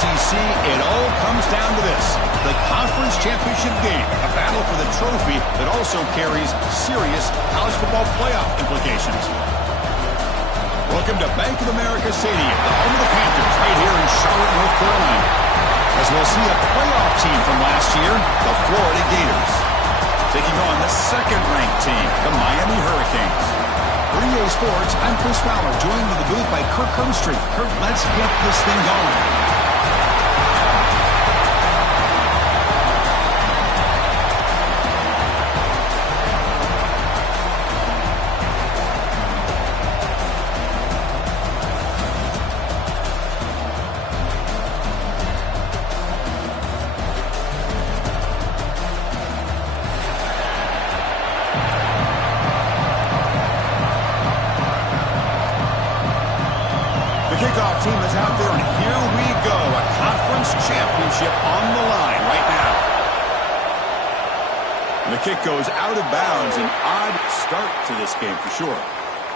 SEC, it all comes down to this. The conference championship game, a battle for the trophy that also carries serious college football playoff implications. Welcome to Bank of America Stadium, the home of the Panthers, right here in Charlotte, North Carolina. As we'll see a playoff team from last year, the Florida Gators, taking on the second-ranked team, the Miami Hurricanes. For EA Sports, I'm Chris Fowler, joined in the booth by Kirk Herbstreit. Kirk, let's get this thing going. Kickoff team is out there, and here we go. A conference championship on the line right now. And the kick goes out of bounds. An odd start to this game for sure.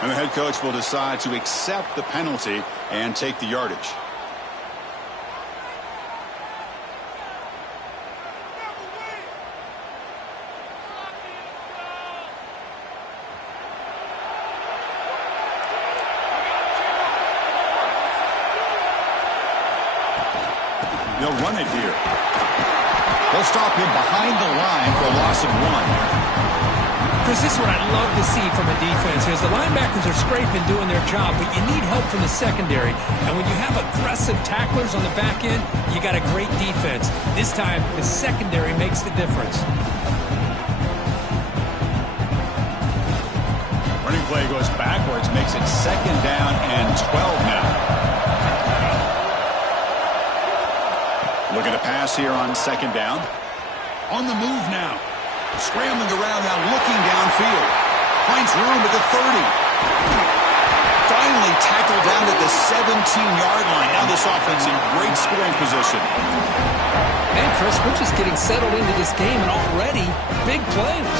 And the head coach will decide to accept the penalty and take the yardage. They'll run it here. They'll stop him behind the line for a loss of 1. Chris, this is what I love to see from a defense. Is the linebackers are scraping, doing their job, but you need help from the secondary. And when you have aggressive tacklers on the back end, you got a great defense. This time, the secondary makes the difference. Running play goes backwards, makes it 2nd down and 12 now. Looking to pass here on 2nd down. On the move now. Scrambling around now, looking downfield. Finds room at the 30. Finally tackled down at the 17-yard line. Now this offense in great scoring position. Man, Chris, we're just getting settled into this game, and already big plays.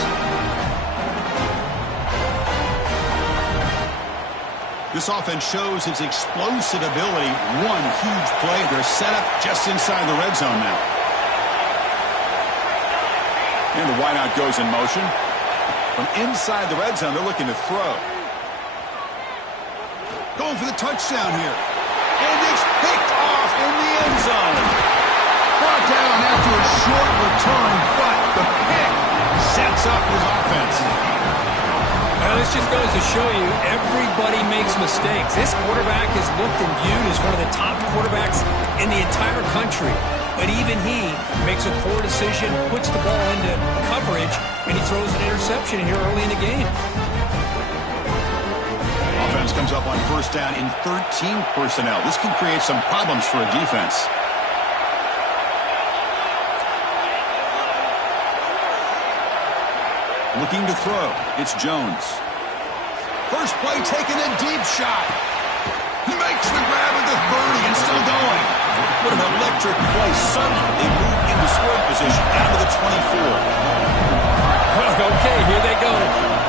This offense shows its explosive ability. One huge play. They're set up just inside the red zone now. And the wideout goes in motion. From inside the red zone, they're looking to throw. Going for the touchdown here. And it's picked off in the end zone. Brought down after a short return, but the pick sets up his offense. Well, this just goes to show you everybody makes mistakes. This quarterback is looked and viewed as one of the top quarterbacks in the entire country. But even he makes a poor decision, puts the ball into coverage, and he throws an interception here early in the game. Offense comes up on 1st down in 13 personnel. This can create some problems for a defense. Looking to throw. It's Jones. First play taken, a deep shot. He makes the grab at the 30 and still going. What an electric play. Suddenly they move into scoring position down to the 24. Okay, here they go.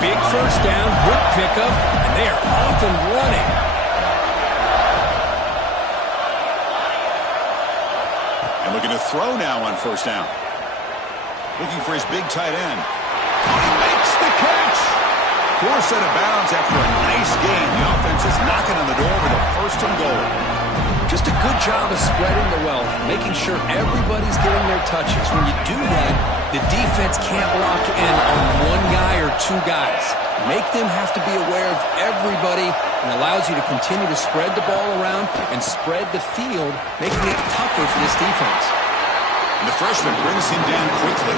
Big 1st down, good pickup, and they are off and running. And looking to throw now on 1st down. Looking for his big tight end. He makes the catch. Forced out of bounds after a nice game. The offense is knocking on the door with a 1st and goal. Just a good job of spreading the wealth, making sure everybody's getting their touches. When you do that, the defense can't lock in on one guy or 2 guys. Make them have to be aware of everybody, and allows you to continue to spread the ball around and spread the field, making it tougher for this defense. And the freshman brings him down quickly.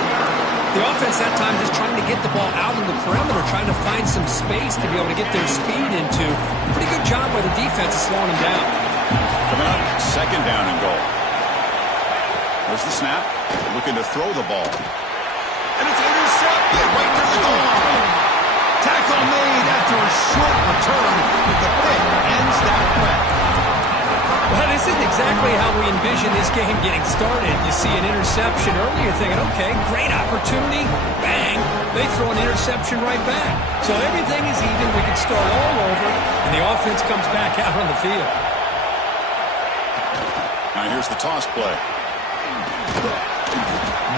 The offense that time just trying to get the ball out on the perimeter, trying to find some space to be able to get their speed into. Pretty good job by the defense of slowing him down. Coming up, 2nd down and goal. There's the snap. Looking to throw the ball. And it's intercepted right near the goal line. Tackle made after a short return, but the pick ends that threat. Well, this isn't exactly how we envision this game getting started. You see an interception early, you're thinking, okay, great opportunity, bang, they throw an interception right back. So everything is even, we can start all over, and the offense comes back out on the field. Now here's the toss play.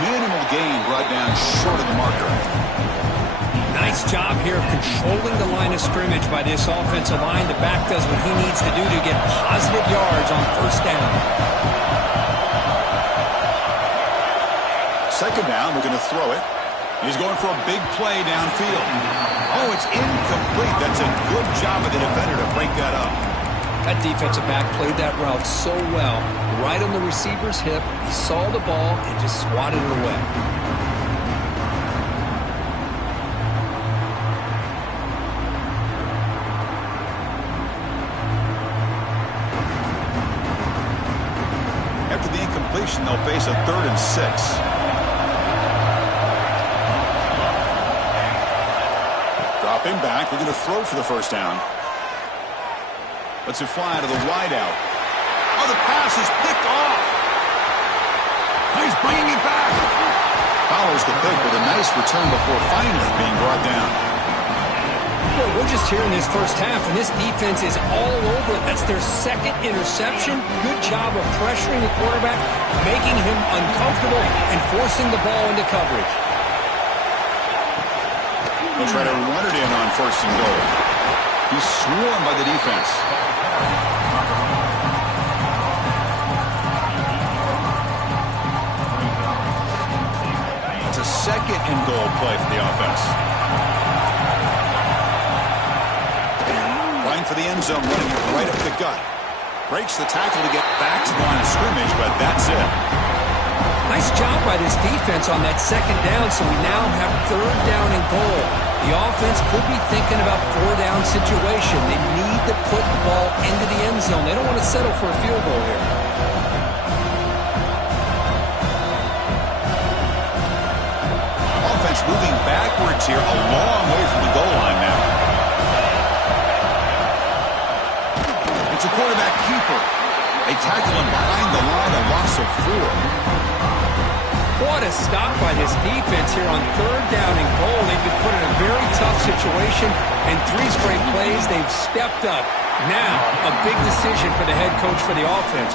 Minimal gain brought down short of the marker. Nice job here of controlling the line of scrimmage by this offensive line. The back does what he needs to do to get positive yards on first down. Second down, we're going to throw it. He's going for a big play downfield. Oh, it's incomplete. That's a good job of the defender to break that up. That defensive back played that route so well. Right on the receiver's hip. He saw the ball and just swatted it away. After the incompletion, they'll face a 3rd and 6. Dropping back, we're going to throw for the first down. Let's it fly to the wideout. Oh, the pass is picked off. He's bringing it back. Follows the pick with a nice return before finally being brought down. Well, we're just here in this first half, and this defense is all over it. That's their second interception. Good job of pressuring the quarterback, making him uncomfortable, and forcing the ball into coverage. They'll try to run it in on 1st and goal. He's swarmed by the defense. It's a 2nd and goal play for the offense. Running for the end zone, running it right up the gut. Breaks the tackle to get back to the line of scrimmage, but that's it. Nice job by this defense on that 2nd down, so we now have 3rd down and goal. The offense could be thinking about 4-down situation. They need to put the ball into the end zone. They don't want to settle for a field goal here. Offense moving backwards here, a long way from the goal line now. It's a quarterback keeper. They tackle him behind the line, a loss of 4. What a stop by this defense here on 3rd down and goal. They've been put in a very tough situation, and 3 straight plays, they've stepped up. Now, a big decision for the head coach for the offense.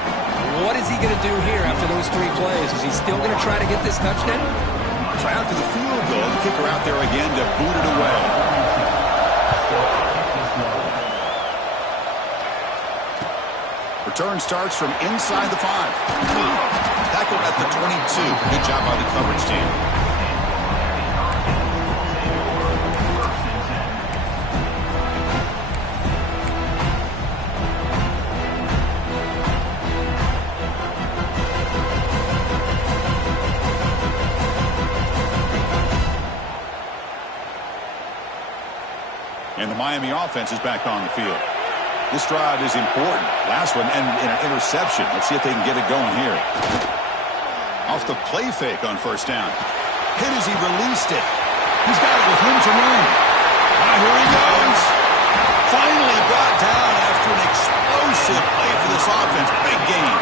What is he going to do here after those 3 plays? Is he still going to try to get this touchdown? Try out to the field goal. The kicker out there again to boot it away. Return starts from inside the 5. Tackled at the 22. Good job by the coverage team. And the Miami offense is back on the field. This drive is important. Last one ended in an interception. Let's see if they can get it going here. Off the play fake on 1st down. Hit as he released it. He's got it with room to run. Here he goes. Finally brought down after an explosive play for this offense. Big game.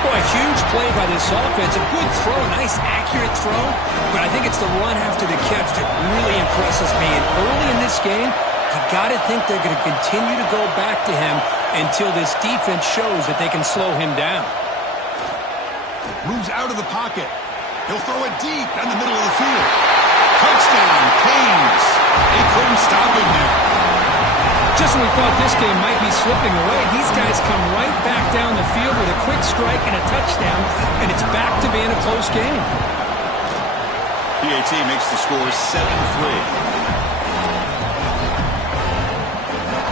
Boy, a huge play by this offense. A good throw, a nice accurate throw. But I think it's the run after the catch that really impresses me. And early in this game, you got to think they're going to continue to go back to him until this defense shows that they can slow him down. Moves out of the pocket. He'll throw it deep down the middle of the field. Touchdown, Canes. They couldn't stop him there. Just when we thought this game might be slipping away, these guys come right back down the field with a quick strike and a touchdown, and it's back to being a close game. PAT makes the score 7-3.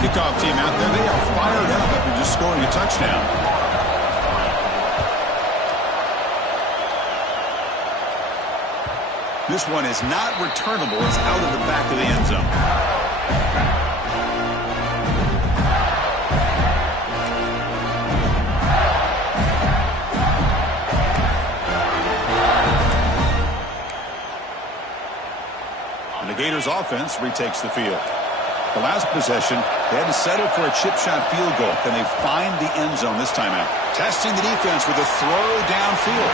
Kickoff team out there, they are fired up after just scoring a touchdown. This one is not returnable. It's out of the back of the end zone. And the Gators offense retakes the field. The last possession, they had to settle for a chip shot field goal. Can they find the end zone this time out? Testing the defense with a throw downfield.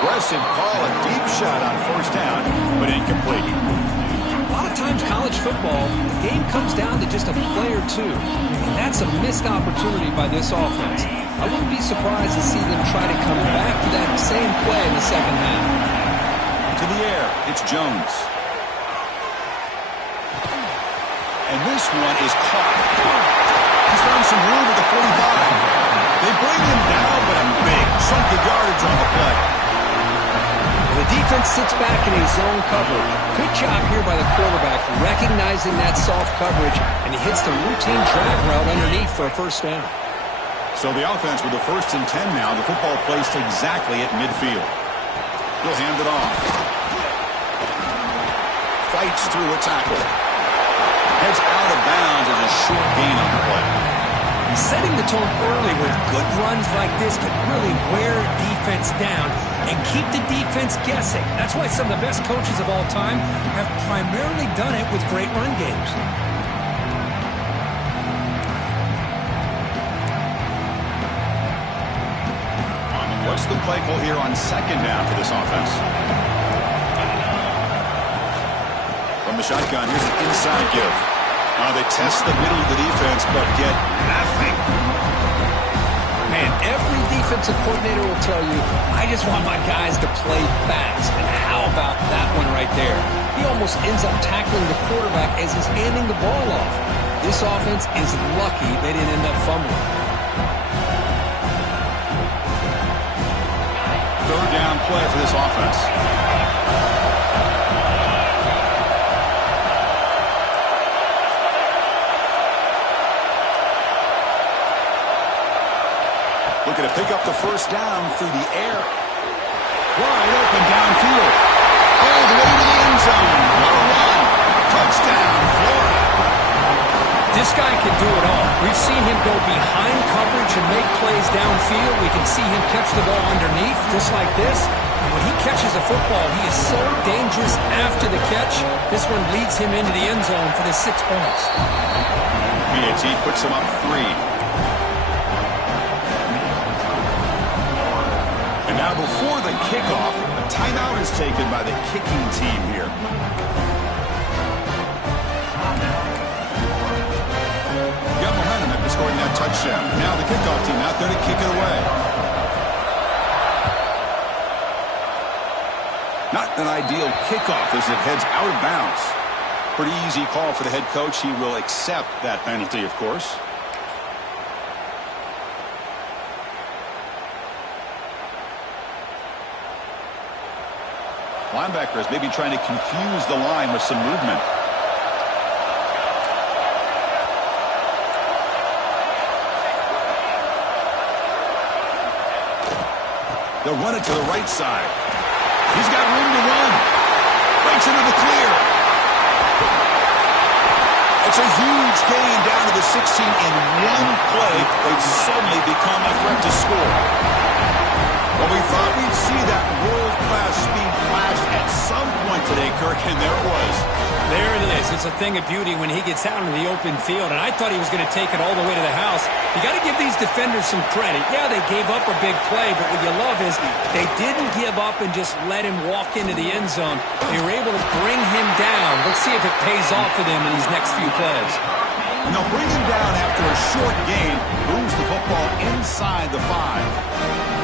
Aggressive call, a deep shot on 1st down, but incomplete. A lot of of times college football, the game comes down to just a play or two. And that's a missed opportunity by this offense. I wouldn't be surprised to see them try to come back to that same play in the second half. To the air, it's Jones. And this one is caught. He's found some room at the 45. They bring him down, but a big chunk of yardage on the play. The defense sits back in a zone coverage. Good job here by the quarterback recognizing that soft coverage, and he hits the routine drag route underneath for a first down. So the offense with the 1st and 10 now. The football placed exactly at midfield. He'll hand it off. Fights through a tackle. Heads out of bounds as a short gain on the play. Setting the tone early with good runs like this can really wear defense down and keep the defense guessing. That's why some of the best coaches of all time have primarily done it with great run games. What's the play call here on 2nd down for this offense? From the shotgun, here's an inside give. They test the middle of the defense, but get nothing. Man, every defensive coordinator will tell you, I just want my guys to play fast. And how about that one right there? He almost ends up tackling the quarterback as he's handing the ball off. This offense is lucky they didn't end up fumbling. 3rd down play for this offense. Looking to pick up the 1st down through the air. Wide open downfield. All the way to the end zone. What a run. Touchdown, Florida. This guy can do it all. We've seen him go behind coverage and make plays downfield. We can see him catch the ball underneath, just like this. And when he catches a football, he is so dangerous after the catch. This one leads him into the end zone for the 6 points. PAT puts him up 3. And now before the kickoff, a timeout is taken by the kicking team here. Got momentum after scoring that touchdown. Now the kickoff team out there to kick it away. Not an ideal kickoff as it heads out of bounds. Pretty easy call for the head coach. He will accept that penalty, of course. Linebackers maybe trying to confuse the line with some movement. They'll run it to the right side. He's got room to run. Breaks into the clear. It's a huge gain down to the 16 in one play. They've suddenly become a threat to score. Well, we thought we'd see that world-class speed flash at some point today, Kirk, and there it was. There it is. It's a thing of beauty when he gets out into the open field, and I thought he was going to take it all the way to the house. You got to give these defenders some credit. Yeah, they gave up a big play, but what you love is they didn't give up and just let him walk into the end zone. They were able to bring him down. Let's see if it pays off for them in these next few plays. And they'll bring him down after a short gain, moves the football inside the 5.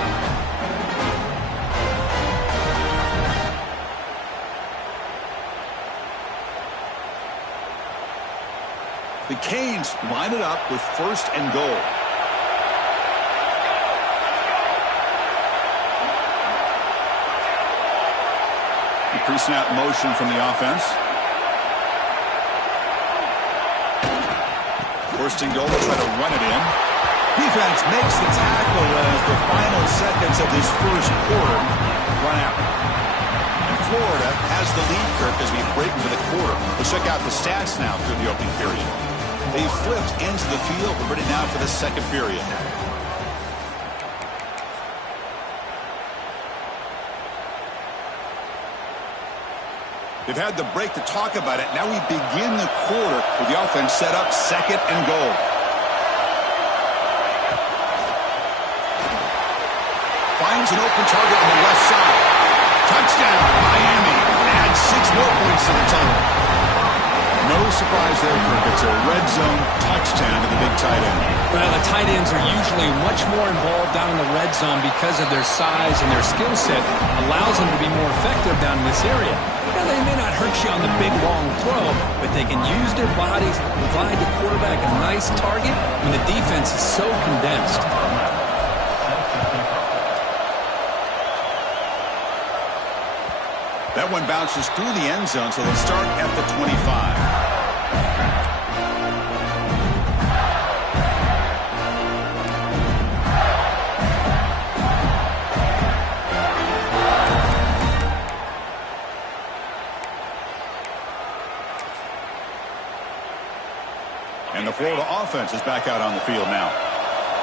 The Canes line it up with 1st and goal. The pre-snap motion from the offense. 1st and goal, try to run it in. Defense makes the tackle as the final seconds of this 1st quarter run out. And Florida has the lead, Kirk, as we break into the quarter. Let's check out the stats now through the opening period. They flipped into the field. We're ready now for the 2nd period. They've had the break to talk about it. Now we begin the quarter with the offense set up 2nd and goal. Finds an open target on the left side. Touchdown, Miami. Adds 6 more points to the total. No surprise there, Kirk. It's a red zone touchdown to the big tight end. Well, the tight ends are usually much more involved down in the red zone because of their size and their skill set allows them to be more effective down in this area. Now, they may not hurt you on the big, long throw, but they can use their bodies to provide the quarterback a nice target when the defense is so condensed. That one bounces through the end zone, so they start at the 25. And the Florida offense is back out on the field now.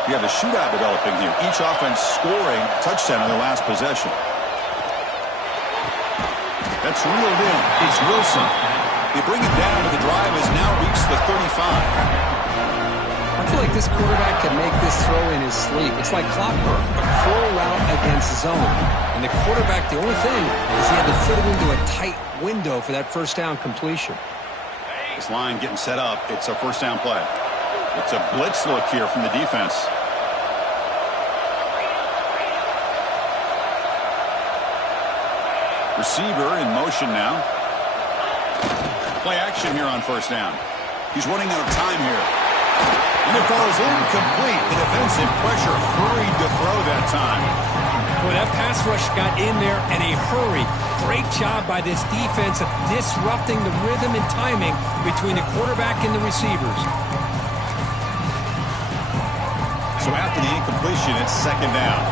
You have a shootout developing here. Each offense scoring a touchdown on their last possession. That's reeled in. It's Wilson. They bring it down, and the drive has now reached the 35. I feel like this quarterback could make this throw in his sleep. It's like clockwork, a curl route against zone. And the quarterback, the only thing is he had to fit it into a tight window for that first down completion. This line getting set up. It's a first down play. It's a blitz look here from the defense. Receiver in motion now. Play action here on first down. He's running out of time here. And it falls incomplete. The defensive pressure hurried to throw that time. Boy, that pass rush got in there in a hurry. Great job by this defense of disrupting the rhythm and timing between the quarterback and the receivers. So after the incompletion, it's second down.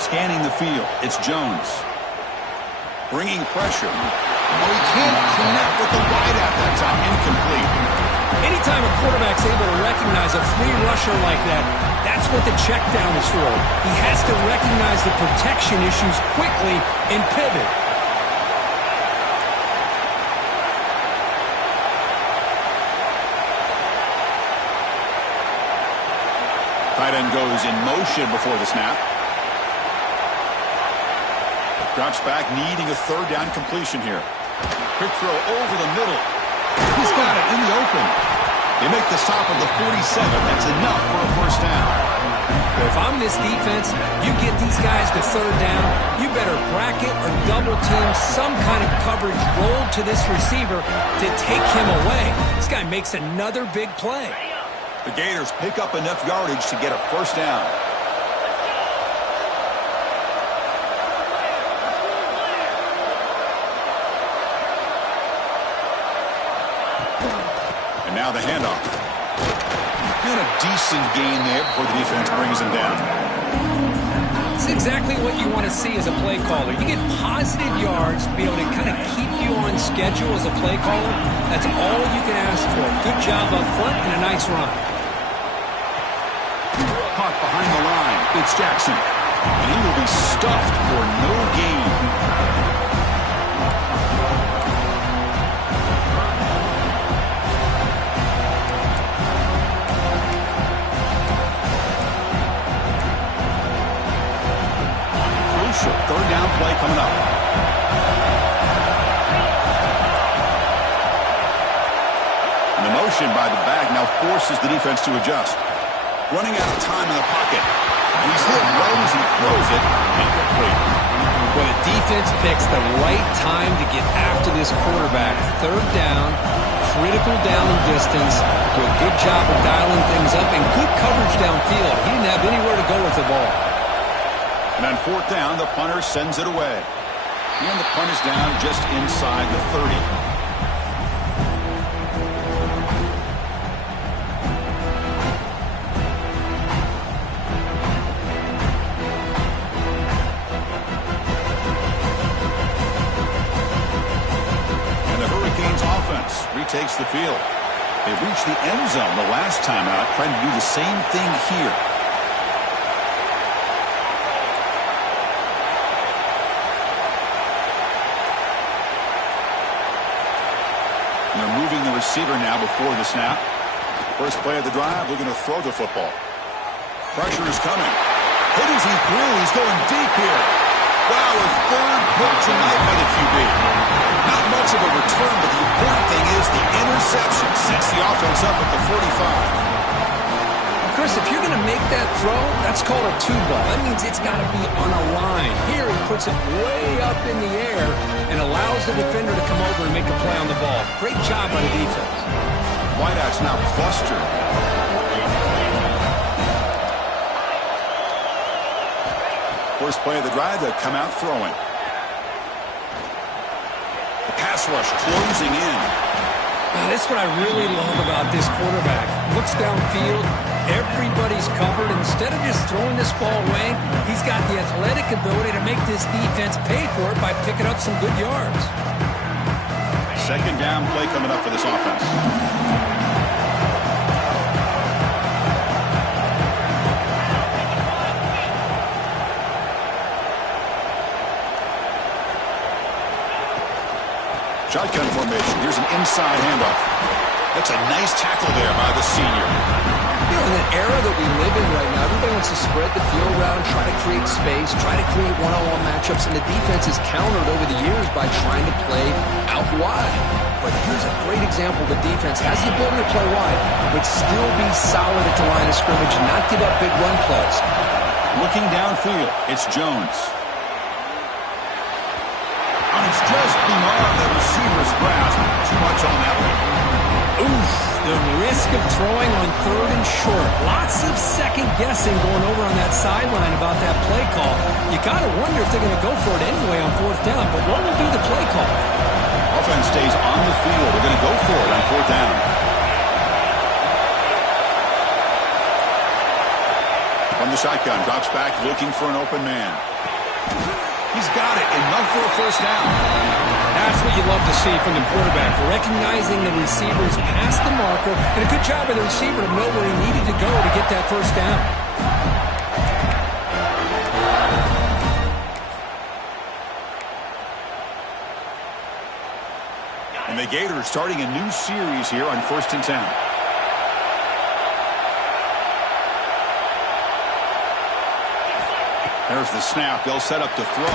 Scanning the field, it's Jones. Bringing pressure. Oh, he can't connect with the wideout that time. Incomplete. Anytime a quarterback's able to recognize a free rusher like that, that's what the check down is for. He has to recognize the protection issues quickly and pivot. Tight end goes in motion before the snap. Drops back, needing a third down completion here. Quick throw over the middle. He's got it in the open. They make the stop at the 47. That's enough for a first down. If I'm this defense, you get these guys to third down, you better bracket or double team some kind of coverage roll to this receiver to take him away. This guy makes another big play. The Gators pick up enough yardage to get a first down. And now the handoff. And a decent gain there before the defense brings him down. It's exactly what you want to see as a play caller. You get positive yards to be able to kind of keep you on schedule as a play caller. That's all you can ask for. Good job up front and a nice run. Caught behind the line. It's Jackson. And he will be stuffed for no gain. Third down play coming up. And the motion by the back now forces the defense to adjust. Running out of time in the pocket. And he's hit right as he throws it. Incomplete. Well, the defense picks the right time to get after this quarterback. Third down, critical down and distance. Do a good job of dialing things up and good coverage downfield. He didn't have anywhere to go with the ball. And on fourth down, the punter sends it away. And the punt is down just inside the 30. And the Hurricanes offense retakes the field. They reached the end zone the last time out, trying to do the same thing here. They're moving the receiver now before the snap. First play of the drive, we're going to throw the football. Pressure is coming. Who does he throw? He's going deep here. Wow, a third pick tonight by the QB. Not much of a return, but the important thing is the interception sets the offense up at the 45. Chris, if you're going to make that throw, that's called a two-ball. That means it's got to be on a line. Here he puts it way up in the air and allows the defender to come over and make a play on the ball. Great job by the defense. Wideouts now clustered. First play of the drive, they'll come out throwing. The pass rush closing in. That's what I really love about this quarterback. Looks downfield, everybody's covered. Instead of just throwing this ball away, he's got the athletic ability to make this defense pay for it by picking up some good yards. Second down play coming up for this offense. Shotgun formation. Here's an inside handoff. That's a nice tackle there by the senior. You know, in the era that we live in right now, everybody wants to spread the field around, try to create space, try to create one-on-one matchups, and the defense is countered over the years by trying to play out wide. But here's a great example. The defense has the ability to play wide, but still be solid at the line of scrimmage and not give up big run plays. Looking downfield, it's Jones. And it's just beyond the receiver's grasp. Too much on that one. Oof, the risk of throwing on third and short. Lots of second guessing going over on that sideline about that play call. You got to wonder if they're going to go for it anyway on fourth down, but what will be the play call? Offense stays on the field. They're going to go for it on fourth down. From the shotgun, drops back looking for an open man. He's got it. Enough for a first down. That's what you love to see from the quarterback. Recognizing the receivers past the marker, and a good job by the receiver to know where he needed to go to get that first down. And the Gators starting a new series here on 1st and 10. There's the snap. They'll set up to throw.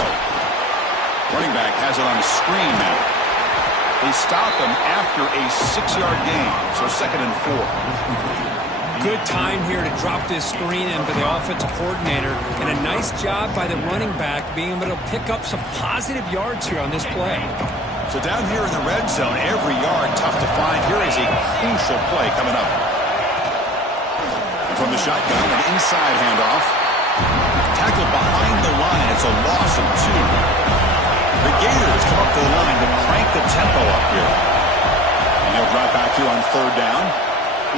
Running back has it on a screen now. They stop him after a 6-yard gain, so 2nd and 4. Good time here to drop this screen in by the offensive coordinator, and a nice job by the running back being able to pick up some positive yards here on this play. So down here in the red zone, every yard tough to find. Here is a crucial play coming up. And from the shotgun, an inside handoff. Tackled behind the line. It's a loss of 2. The Gators come up to the line to crank the tempo up here. And he'll drop back here on 3rd down.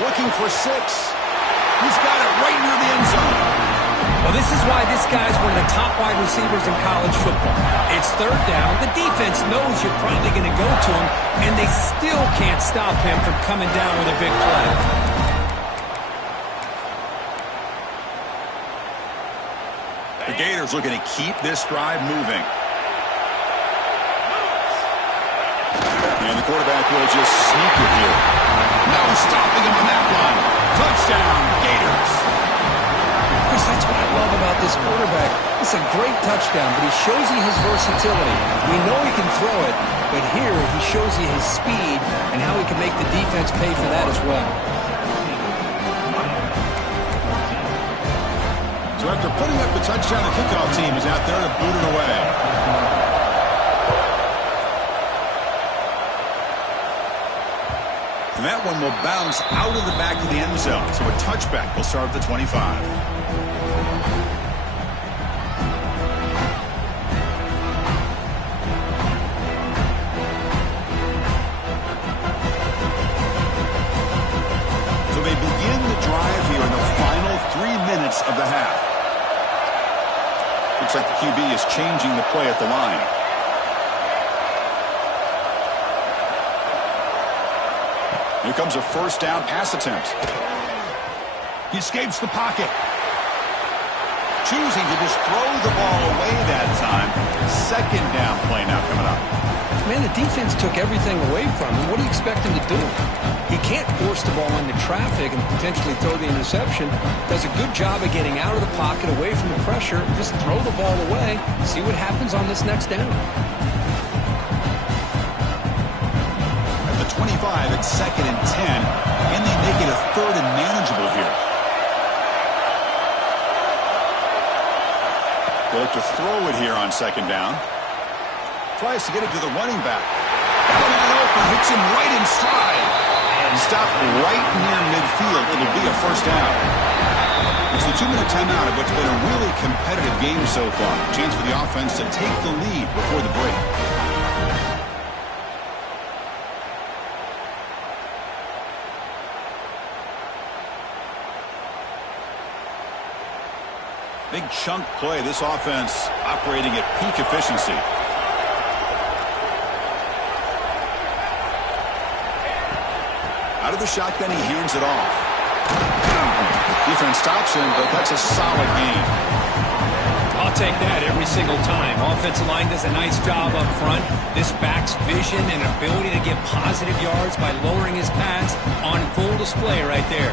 Looking for 6. He's got it right near the end zone. Well, this is why this guy's one of the top wide receivers in college football. It's 3rd down. The defense knows you're probably going to go to him, and they still can't stop him from coming down with a big play. The Gators looking to keep this drive moving. And the quarterback will just sneak it here. No stopping him on that line. Touchdown, Gators. Chris, that's what I love about this quarterback. It's a great touchdown, but he shows you his versatility. We know he can throw it, but here he shows you his speed and how he can make the defense pay for that as well. So after putting up the touchdown, the kickoff team is out there to boot it away. And that one will bounce out of the back of the end zone. So a touchback will start at the 25. So they begin the drive here in the final 3 minutes of the half. Looks like the QB is changing the play at the line. Here comes a first down pass attempt. He escapes the pocket. Choosing to just throw the ball away that time. 2nd down play now coming up. Man, the defense took everything away from him. What do you expect him to do? He can't force the ball into traffic and potentially throw the interception. Does a good job of getting out of the pocket, away from the pressure. Just throw the ball away. See what happens on this next down. At the 25, it's 2nd and 10. Can they make it a 3rd and manageable here? They look to throw it here on 2nd down. Tries to get it to the running back. The man open, hits him right in stride. And stopped right near midfield. It'll be a 1st down. It's the 2-minute timeout of what's been a really competitive game so far. Chance for the offense to take the lead before the break. Big chunk play. This offense operating at peak efficiency. Out of the shotgun, he hands it off. Defense stops him, but that's a solid gain. I'll take that every single time. Offensive line does a nice job up front. This back's vision and ability to get positive yards by lowering his pads on full display right there.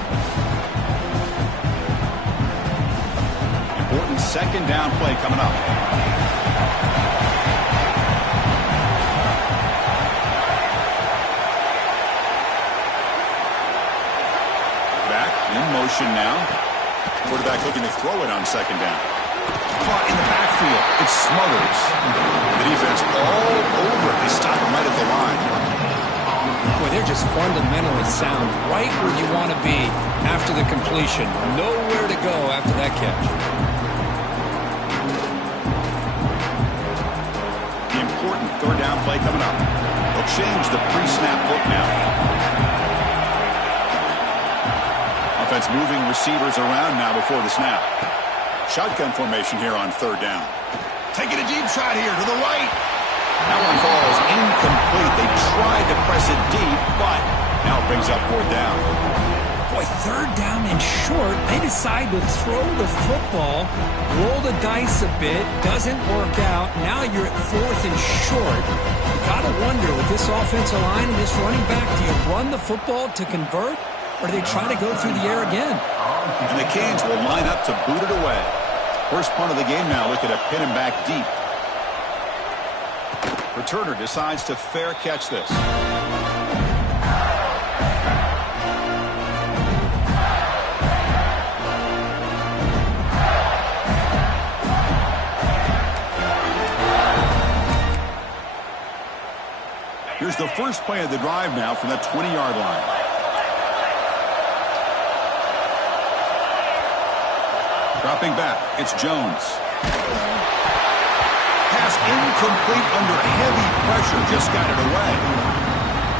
Important 2nd down play coming up. In motion now. Quarterback looking to throw it on 2nd down. Caught in the backfield. It smothers. The defense all over it. They stop him right at the line. Boy, they're just fundamentally sound. Right where you want to be after the completion. Nowhere to go after that catch. The important 3rd down play coming up. They'll change the pre-snap look now. Offense moving receivers around now before the snap. Shotgun formation here on 3rd down. Taking a deep shot here to the right. That one falls incomplete. They tried to press it deep, but now it brings up 4th down. Boy, 3rd down and short. They decide to throw the football, roll the dice a bit. Doesn't work out. Now you're at 4th and short. You got to wonder with this offensive line and this running back, do you run the football to convert? Or do they try to go through the air again? And the Canes will line up to boot it away. First punt of the game now, looking to pin him back deep. Returner decides to fair catch this. Here's the first play of the drive now from that 20-yard line. Dropping back, it's Jones. Pass incomplete under heavy pressure, just got it away.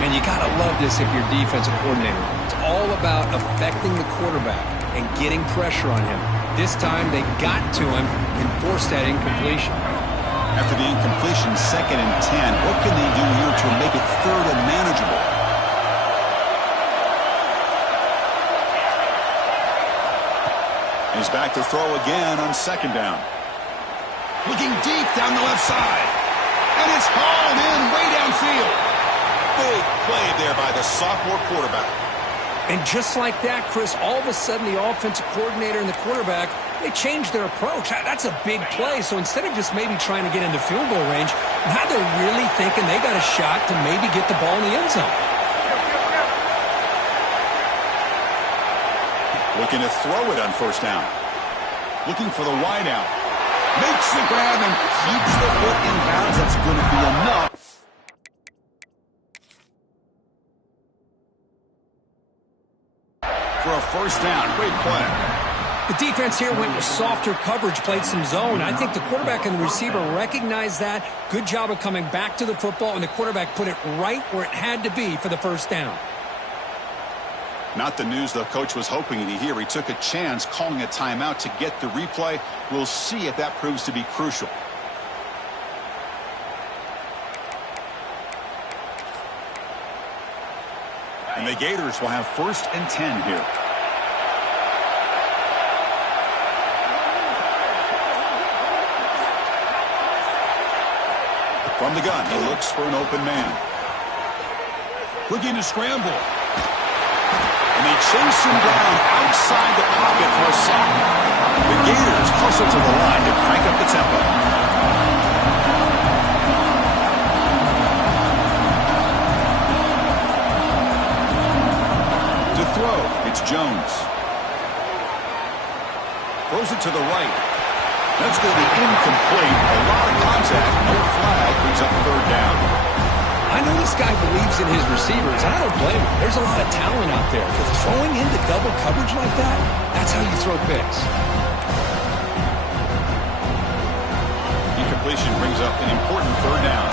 Man, you got to love this if you're defensive coordinator. It's all about affecting the quarterback and getting pressure on him. This time they got to him and forced that incompletion. After the incompletion, 2nd and 10. What can they do here to make it 3rd and manageable? He's back to throw again on 2nd down. Looking deep down the left side. And it's hauled in way downfield. Big play there by the sophomore quarterback. And just like that, Chris, all of a sudden the offensive coordinator and the quarterback, they changed their approach. That's a big play. So instead of just maybe trying to get into field goal range, now they're really thinking they got a shot to maybe get the ball in the end zone. Looking to throw it on 1st down. Looking for the wide out. Makes the grab and keeps the foot in bounds. That's going to be enough. For a 1st down. Great play. The defense here went with softer coverage, played some zone. I think the quarterback and the receiver recognized that. Good job of coming back to the football, and the quarterback put it right where it had to be for the 1st down. Not the news the coach was hoping to hear. He took a chance calling a timeout to get the replay. We'll see if that proves to be crucial. And the Gators will have 1st and 10 here. From the gun, he looks for an open man. Looking to scramble. And they chase him down outside the pocket for a sack. The Gators hustle to the line to crank up the tempo. To throw, it's Jones. Throws it to the right. That's going to be incomplete. A lot of contact. No flag. Brings up third down. I know this guy believes in his receivers, and I don't blame him. There's a lot of talent out there. But throwing into double coverage like that, that's how you throw picks. Incompletion brings up an important third down.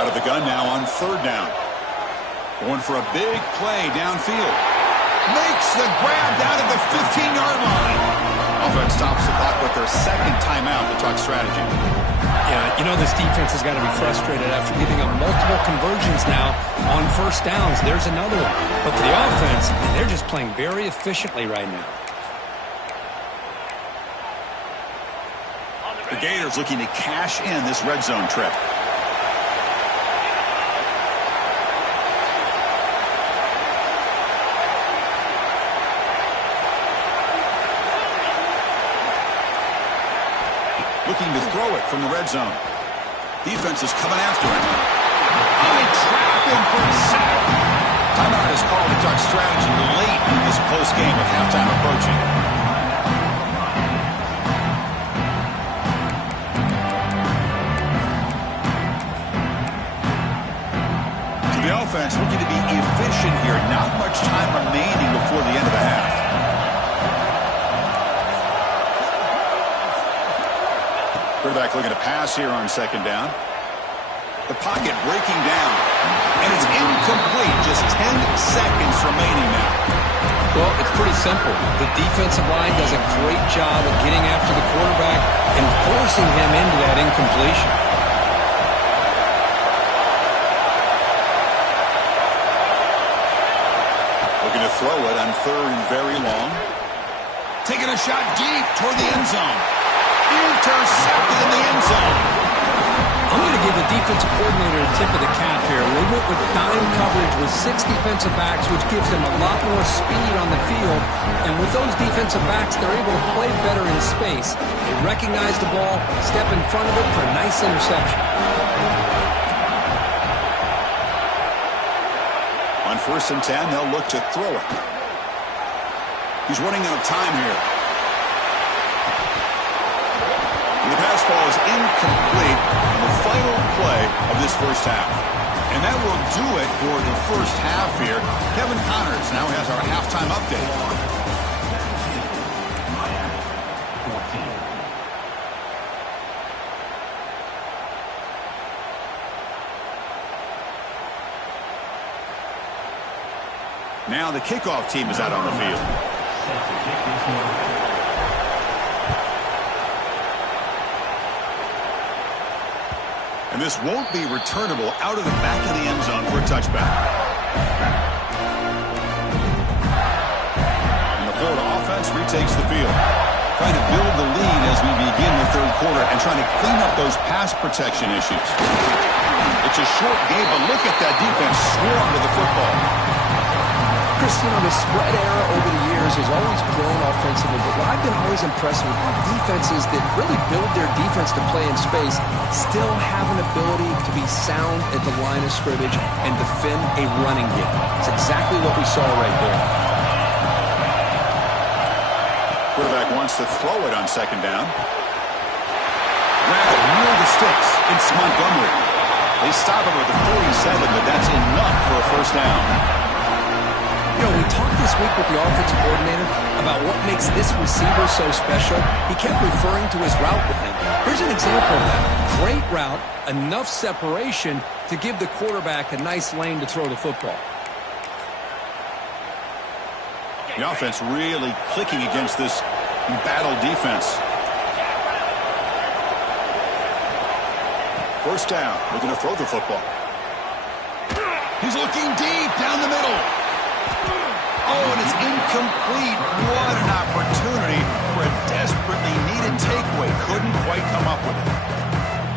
Out of the gun now on third down. Going for a big play downfield. Makes the grab down at the 15-yard line. Offense stops the clock with their second timeout to talk strategy. Yeah, you know this defense has got to be frustrated after giving up multiple conversions now on first downs. There's another one. But for the offense, they're just playing very efficiently right now. The Gators looking to cash in this red zone trip. Looking to throw it from the red zone. Defense is coming after him. They trap him for a sack. Timeout is called to talk strategy late in this close game with halftime approaching. To the offense, looking to be efficient here. Not much time remaining before the end of the half. Quarterback looking to pass here on second down. The pocket breaking down. And it's incomplete. Just 10 seconds remaining now. Well, it's pretty simple. The defensive line does a great job of getting after the quarterback and forcing him into that incompletion. Looking to throw it on third and very long. Taking a shot deep toward the end zone. Intercepted in the end zone. I'm going to give the defensive coordinator a tip of the cap here. They went with dime coverage with 6 defensive backs, which gives them a lot more speed on the field. And with those defensive backs, they're able to play better in space. They recognize the ball, step in front of it for a nice interception. On 1st and 10, they'll look to throw it. He's running out of time here. The pass ball is incomplete in the final play of this first half. And that will do it for the first half here. Kevin Connors now has our halftime update. Now the kickoff team is out on the field. And this won't be returnable out of the back of the end zone for a touchback. And the Florida offense retakes the field. Trying to build the lead as we begin the third quarter and trying to clean up those pass protection issues. It's a short game, but look at that defense swarm to the football. Chris, you know, the spread era over the years has always grown offensively, but what I've been always impressed with are defenses that really build their defense to play in space, still have an ability to be sound at the line of scrimmage and defend a running game. It's exactly what we saw right there. Quarterback wants to throw it on second down. Grab it near the sticks. It's Montgomery. They stop him at the 47, but that's enough for a first down. You know, we talked this week with the offensive coordinator about what makes this receiver so special. He kept referring to his route with him. Here's an example of that. Great route, enough separation to give the quarterback a nice lane to throw the football. The offense really clicking against this battle defense. First down, looking to throw the football. He's looking deep down the middle. Oh, and it's incomplete. What an opportunity for a desperately needed takeaway. Couldn't quite come up with it.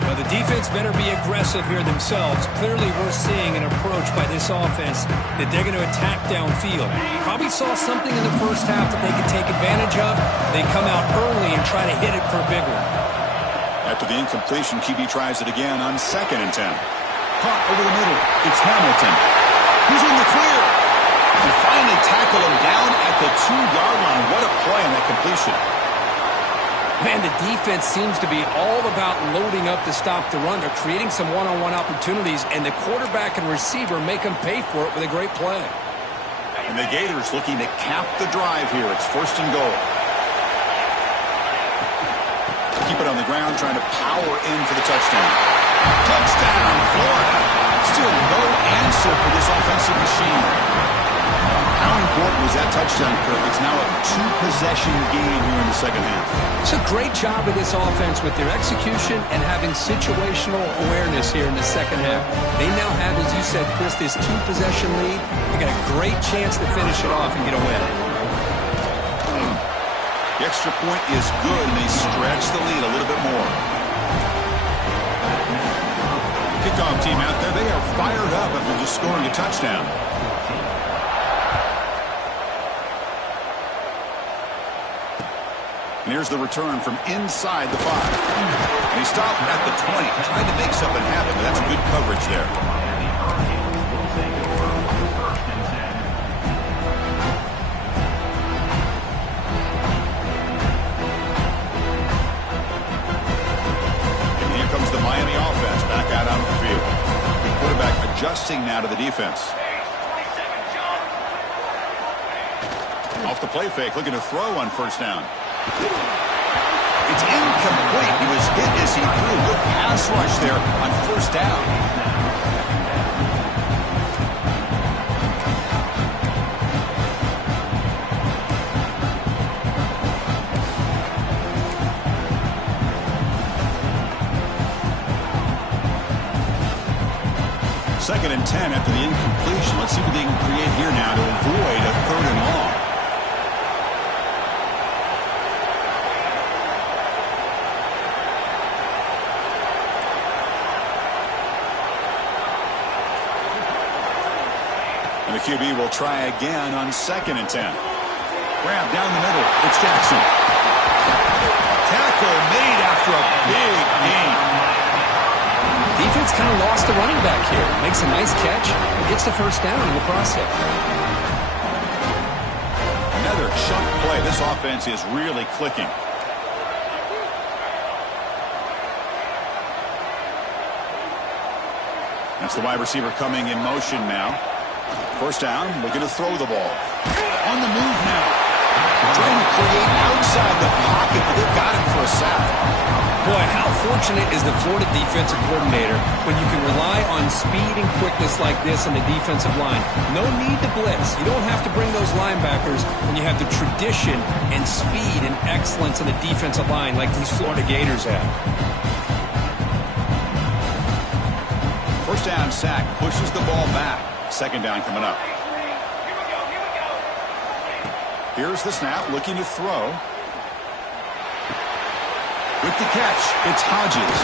Well, the defense better be aggressive here themselves. Clearly, we're seeing an approach by this offense that they're going to attack downfield. Probably saw something in the first half that they could take advantage of. They come out early and try to hit it for a big one. After the incompletion, QB tries it again on 2nd and 10. Caught over the middle. It's Hamilton. He's in the clear. And finally tackle him down at the 2-yard line. What a play on that completion. Man, the defense seems to be all about loading up to stop the run. They're creating some one-on-one opportunities, and the quarterback and receiver make them pay for it with a great play. And the Gators looking to cap the drive here. It's 1st and goal. Keep it on the ground, trying to power in for the touchdown. Touchdown, Florida. Still no answer for this offensive machine. How important was that touchdown, Kirk? It's now a 2-possession game here in the second half. It's a great job of this offense with their execution and having situational awareness here in the second half. They now have, as you said, Chris, this 2-possession lead. They got a great chance to finish it off and get a win. The extra point is good, and they stretch the lead a little bit more. Kickoff team out there, they are fired up after just scoring a touchdown. And here's the return from inside the 5. And he stopped at the 20, trying to make something happen, but that's good coverage there. And here comes the Miami offense back out on the field. The quarterback adjusting now to the defense. Off the play fake, looking to throw on 1st down. It's incomplete. He was hit as he threw. Good pass rush there on 1st down. Second and 10 after the incompletion. Let's see what they can create here now to avoid a 3rd and long. And the QB will try again on 2nd and 10. Grab down the middle. It's Jackson. Tackle made after a big gain. Defense kind of lost the running back here. Makes a nice catch and gets the 1st down in the process. Another chunk play. This offense is really clicking. That's the wide receiver coming in motion now. 1st down, looking to throw the ball. On the move now. Trying to create outside the pocket, but they've got him for a sack. Boy, how fortunate is the Florida defensive coordinator when you can rely on speed and quickness like this on the defensive line. No need to blitz. You don't have to bring those linebackers when you have the tradition and speed and excellence on the defensive line like these Florida Gators have. 1st down sack, pushes the ball back. 2nd down coming up. Here's the snap, looking to throw. With the catch, it's Hodges.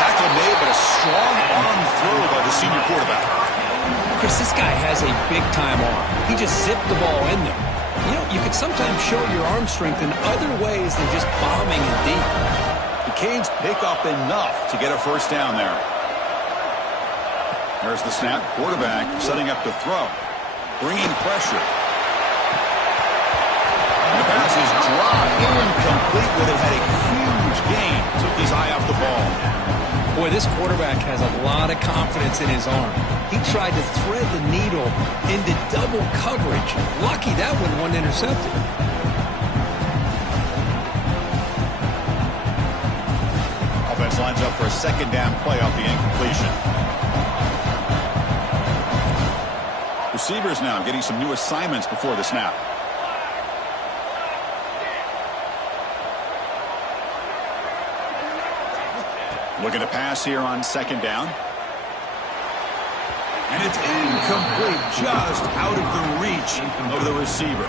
Tackle made, but a strong arm throw by the senior quarterback. Chris, this guy has a big-time arm. He just zipped the ball in there. You know, you could sometimes show your arm strength in other ways than just bombing it deep. The Canes pick up enough to get a 1st down there. There's the snap. Quarterback setting up to throw. Bringing pressure. And the pass is dropped. Incomplete, but it had a huge gain. Took his eye off the ball. Boy, this quarterback has a lot of confidence in his arm. He tried to thread the needle into double coverage. Lucky that one wasn't intercepted. Offense lines up for a 2nd down play off the incompletion. Receivers now getting some new assignments before the snap. Looking to pass here on 2nd down. And it's incomplete, just out of the reach of the receiver.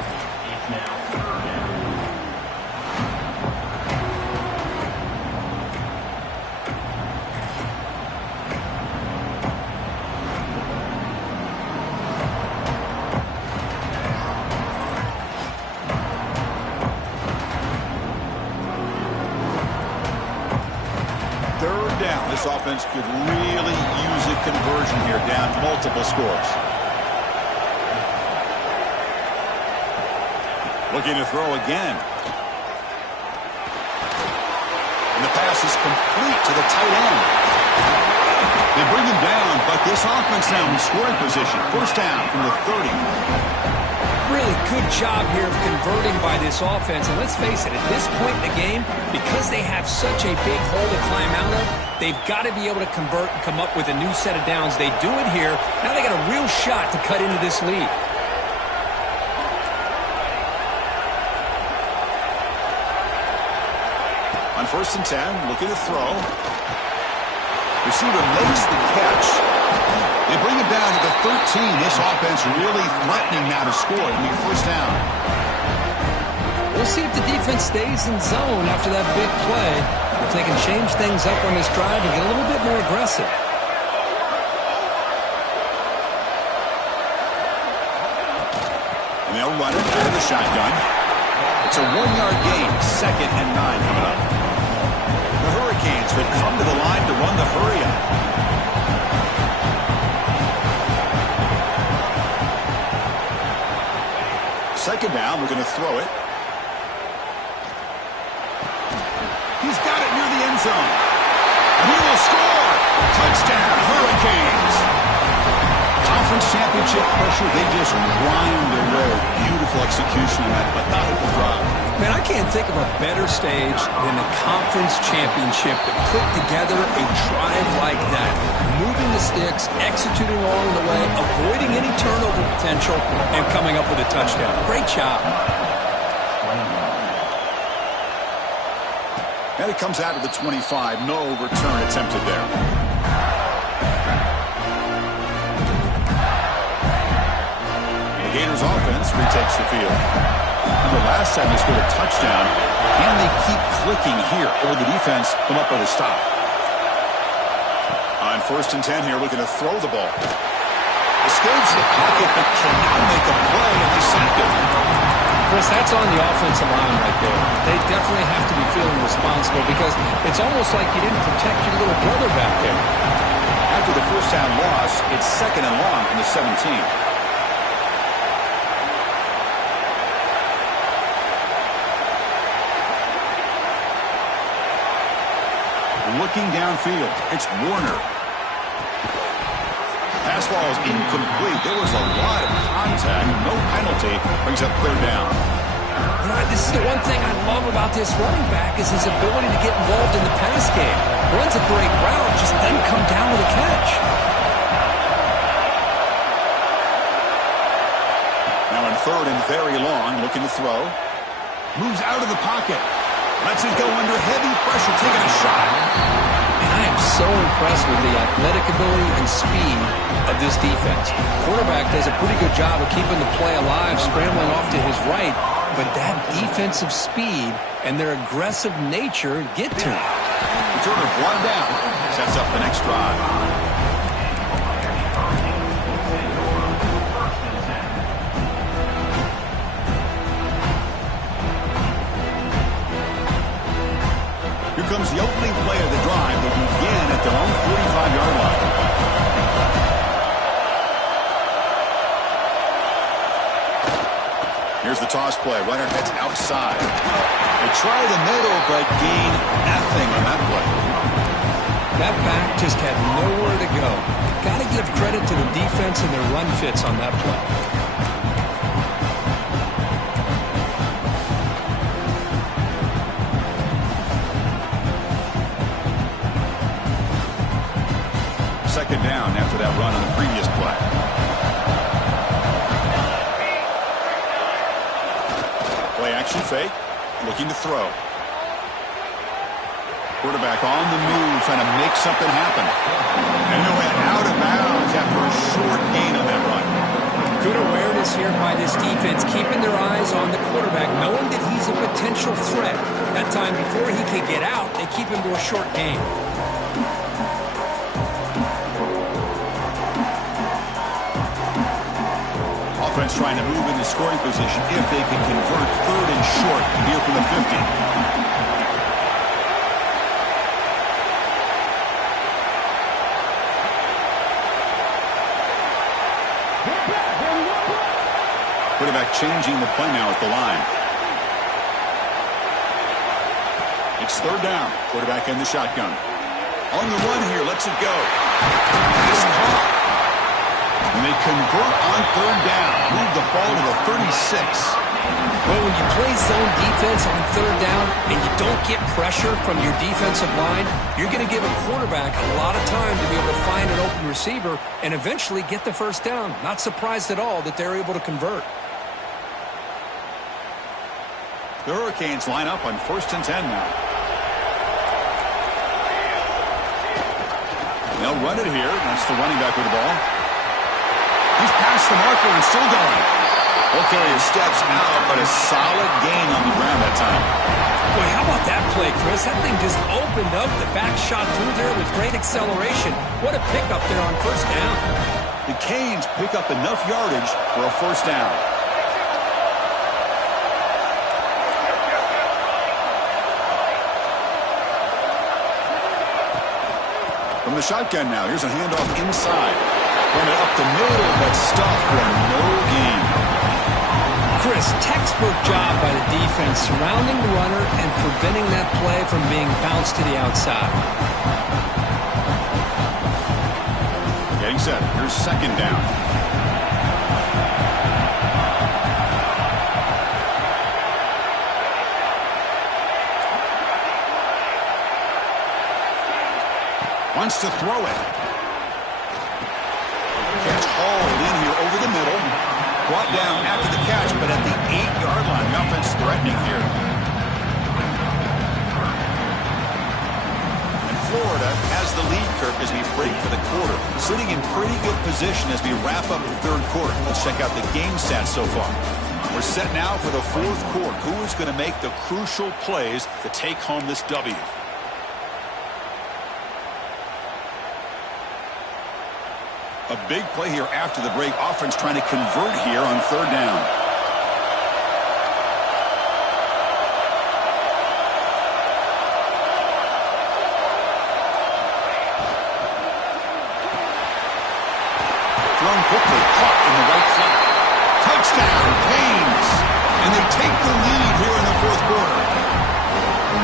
Third down. This offense could really use a conversion here, down multiple scores. Looking to throw again. And the pass is complete to the tight end. They bring him down, but this offense now in scoring position. First down from the 30. Really good job here of converting by this offense. And let's face it, at this point in the game, because they have such a big hole to climb out of, they've got to be able to convert and come up with a new set of downs. They do it here. Now they got a real shot to cut into this lead. On 1st and 10, looking to throw. Receiver makes the catch. They bring it down to the 13. This offense really threatening now to score. It'll be first down. We'll see if the defense stays in zone after that big play. If they can change things up on this drive and get a little bit more aggressive. And they'll run it out of the shotgun. It's a 1-yard gain. 2nd and 9 coming up. The Hurricanes would come to the line to run the hurry-up. Second down, we're going to throw it. He's got it near the end zone. And he will score. Touchdown, Hurricanes. Conference championship pressure, they just grind away. Beautiful execution on that methodical drive. Man, I can't think of a better stage than the conference championship to put together a drive like that. Moving the sticks, executing along the way, avoiding any turnover potential, and coming up with a touchdown. Great job. And it comes out of the 25. No return attempted there. The Gators offense retakes the field. And the last time they scored a touchdown, can they keep clicking here? Or the defense come up with a stop? On 1st and 10 here, looking to throw the ball. Escapes the pocket, but cannot make a play, and they sacked it. Chris, that's on the offensive line right there. They definitely have to be feeling responsible because it's almost like you didn't protect your little brother back there. After the first down loss, it's 2nd and long from the 17. Looking downfield, it's Warner. Pass ball is incomplete. There was a lot of contact. No penalty. Brings up 3rd down. You know, this is the one thing I love about this running back is his ability to get involved in the pass game. Runs a great route, just doesn't come down with a catch. Now in 3rd and very long, looking to throw. Moves out of the pocket. Lets it go under heavy pressure, taking a shot. And I am so impressed with the athletic ability and speed of this defense. Quarterback does a pretty good job of keeping the play alive, scrambling off to his right. But that defensive speed and their aggressive nature get to him. Returner brought down. Sets up the next drive. Here comes the opening play of the drive. They begin at their own 45-yard line. Here's the toss play. Runner heads outside. They try the middle, but gain nothing on that play. That back just had nowhere to go. Got to give credit to the defense and their run fits on that play. Second down after that run on the previous play. Play action fake, looking to throw. Quarterback on the move, trying to make something happen. And he went out of bounds after a short gain on that run. Good awareness here by this defense, keeping their eyes on the quarterback, knowing that he's a potential threat. That time before he can get out, they keep him to a short gain. Offense trying to move into scoring position if they can convert third and short here from the 50. Quarterback changing the play now at the line. It's third down. Quarterback in the shotgun. On the run here, lets it go. It's caught. And they convert on third down. Move the ball to the 36. Well, when you play zone defense on third down and you don't get pressure from your defensive line, you're going to give a quarterback a lot of time to be able to find an open receiver and eventually get the first down. Not surprised at all that they're able to convert. The Hurricanes line up on 1st and 10 now. They'll run it here. That's the running back with the ball. He's past the marker and still going. He'll carry his steps out, but a solid gain on the ground that time. Boy, how about that play, Chris? That thing just opened up. The back shot through there with great acceleration. What a pickup there on first down. The Canes pick up enough yardage for a first down. From the shotgun now, here's a handoff inside. Run it up the middle, but stuffed for no gain. Chris, textbook job by the defense surrounding the runner and preventing that play from being bounced to the outside. Getting set. Here's second down. Wants to throw it. Catch hauled in here over the middle. Brought down after the catch, but at the 8-yard line. The offense threatening here. And Florida has the lead, Kirk, as we break for the quarter. Sitting in pretty good position as we wrap up the third quarter. Let's check out the game stats so far. We're set now for the fourth quarter. Who is going to make the crucial plays to take home this W? A big play here after the break. Offense trying to convert here on third down. Thrown quickly, caught in the right flat. Touchdown, Canes. And they take the lead here in the fourth quarter.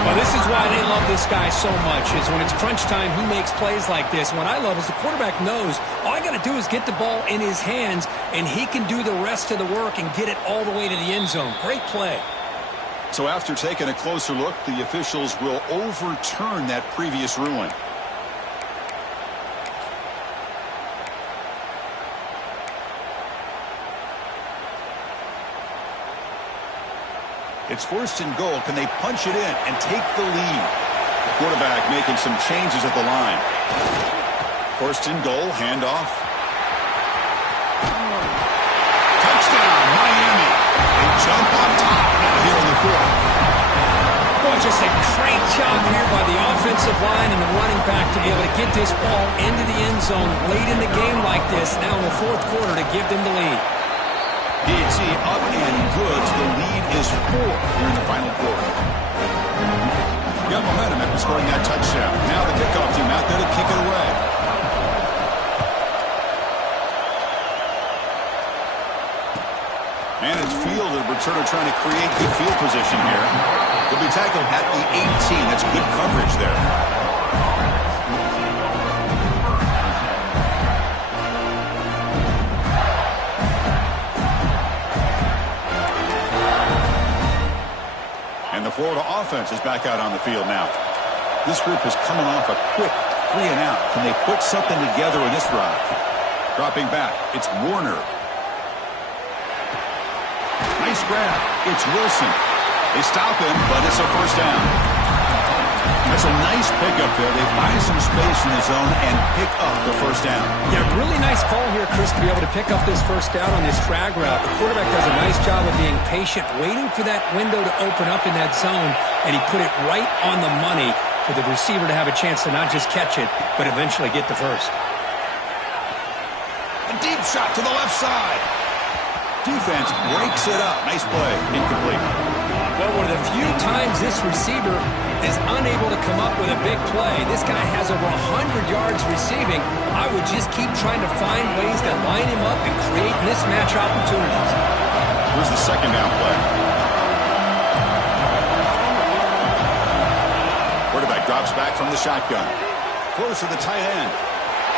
Well, this is why they love this guy so much, is when it's crunch time, he makes plays like this. What I love is the quarterback knows all I got to do is get the ball in his hands, and he can do the rest of the work and get it all the way to the end zone. Great play. So after taking a closer look, the officials will overturn that previous ruling. It's 1st and goal. Can they punch it in and take the lead? The quarterback making some changes at the line. 1st and goal, handoff. Touchdown, Miami. They jump on top now here in the fourth. Boy, just a great job here by the offensive line and the running back to be able to get this ball into the end zone late in the game like this, now in the fourth quarter, to give them the lead. D&C up and good. The lead is 4 here in the final quarter. Got momentum after scoring that touchdown. Now the kickoff team out there to kick it away. And it's fielded. Returner trying to create good field position here. He'll be tackled at the 18. That's good coverage there. And the Florida offense is back out on the field now. This group is coming off a quick 3 and out. Can they put something together in this drive? Dropping back, it's Warner. Nice grab. It's Wilson. They stop him, but it's a first down. That's a nice pickup there. They find some space in the zone and pick up the first down. Yeah, really nice call here, Chris, to be able to pick up this first down on this drag route. The quarterback does a nice job of being patient, waiting for that window to open up in that zone, and he put it right on the money for the receiver to have a chance to not just catch it, but eventually get the first. A deep shot to the left side. Defense breaks it up. Nice play. Incomplete. Well, one of the few times this receiver is unable to come up with a big play. This guy has over 100 yards receiving. I would just keep trying to find ways to line him up and create mismatch opportunities. Here's the second down play. Quarterback drops back from the shotgun. Throws to the tight end.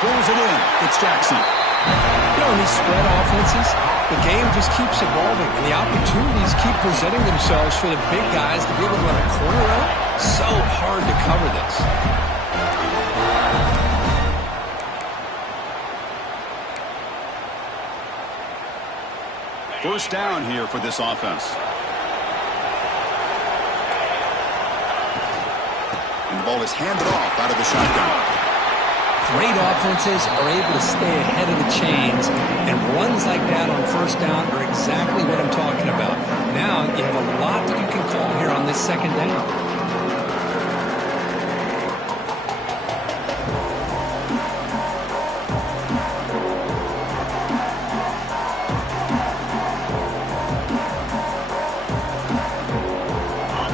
Pulls it in. It's Jackson. You know, in these spread offenses, the game just keeps evolving, and the opportunities keep presenting themselves for the big guys to be able to run a corner out. So hard to cover this. First down here for this offense. And the ball is handed off out of the shotgun. Great offenses are able to stay ahead of the chains, and runs like that on first down are exactly what I'm talking about. Now you have a lot that you can call here on this second down.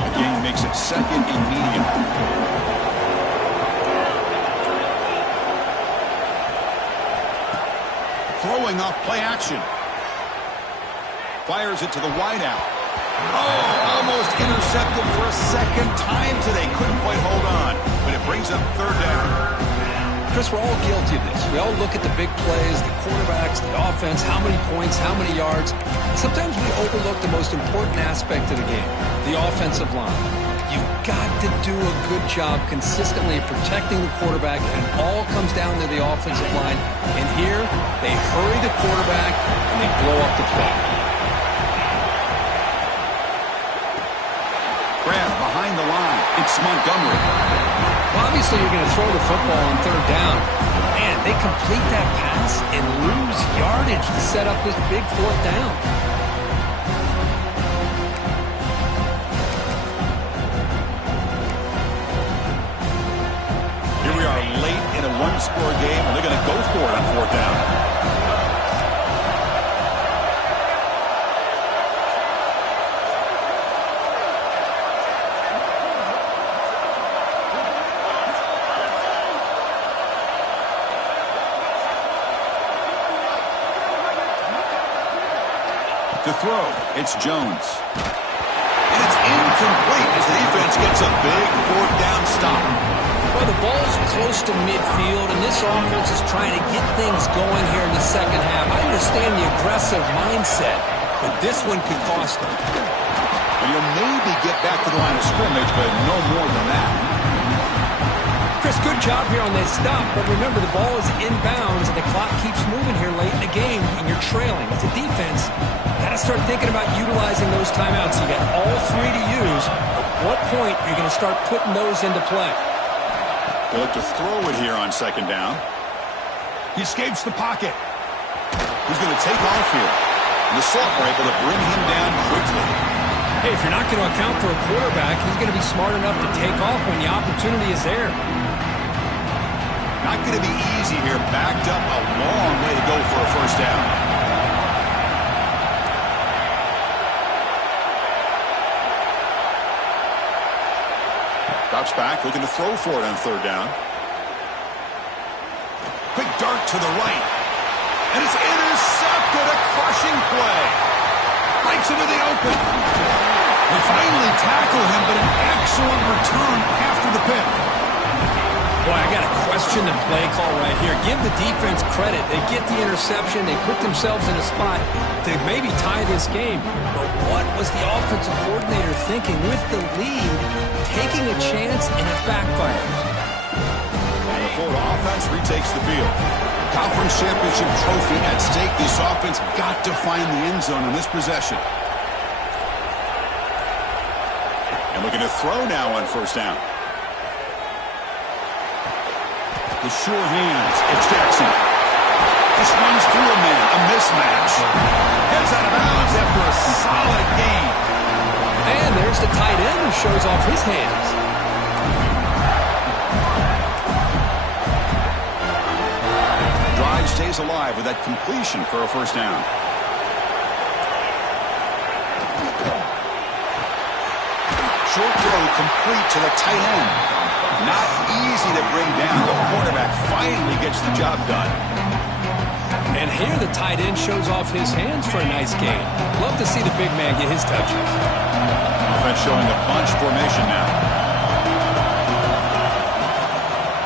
The game makes it second and medium. Throwing off play action. Fires it to the wideout. Oh, almost intercepted for a second time today. Couldn't quite hold on, but it brings up third down. Chris, we're all guilty of this. We all look at the big plays, the quarterbacks, the offense, how many points, how many yards. Sometimes we overlook the most important aspect of the game, the offensive line. You've got to do a good job consistently protecting the quarterback, and it all comes down to the offensive line. And here, they hurry the quarterback, and they blow up the play. Grab behind the line. It's Montgomery. Well, obviously, you're going to throw the football on third down. Man, they complete that pass and lose yardage to set up this big fourth down. Late in a one-score game, and they're going to go for it on fourth down. To throw, it's Jones. And it's incomplete as the defense gets a big fourth down stop. Well, the ball's close to midfield, and this offense is trying to get things going here in the second half. I understand the aggressive mindset, but this one could cost them. And you'll maybe get back to the line of scrimmage, but no more than that. Chris, good job here on that stop, but remember, the ball is inbounds, and the clock keeps moving here late in the game, and you're trailing. As a defense, got to start thinking about utilizing those timeouts. You got all three to use. At what point are you going to start putting those into play? They look to throw it here on second down. He escapes the pocket. He's going to take off here. And the Salt were able to bring him down quickly. Hey, if you're not going to account for a quarterback, he's going to be smart enough to take off when the opportunity is there. Not going to be easy here. Backed up a long way to go for a first down. Drops back, looking to throw for it on third down. Quick dart to the right. And it's intercepted. A crushing play. Breaks into the open. They finally tackle him, but an excellent return after the pick. Boy, I got to question the play call right here. Give the defense credit. They get the interception. They put themselves in a spot to maybe tie this game. But what was the offensive coordinator thinking with the lead, taking a chance, and it backfires? And the Florida offense retakes the field. Conference championship trophy at stake. This offense got to find the end zone in this possession. And looking to throw now on first down. The sure hands. It's Jackson. Just runs through a man. A mismatch. Heads out of bounds after a solid game. And there's the tight end who shows off his hands. Drive stays alive with that completion for a first down. Short throw complete to the tight end. Not easy to bring down. The quarterback finally gets the job done. And here the tight end shows off his hands for a nice gain. Love to see the big man get his touches. Offense showing a bunch formation now.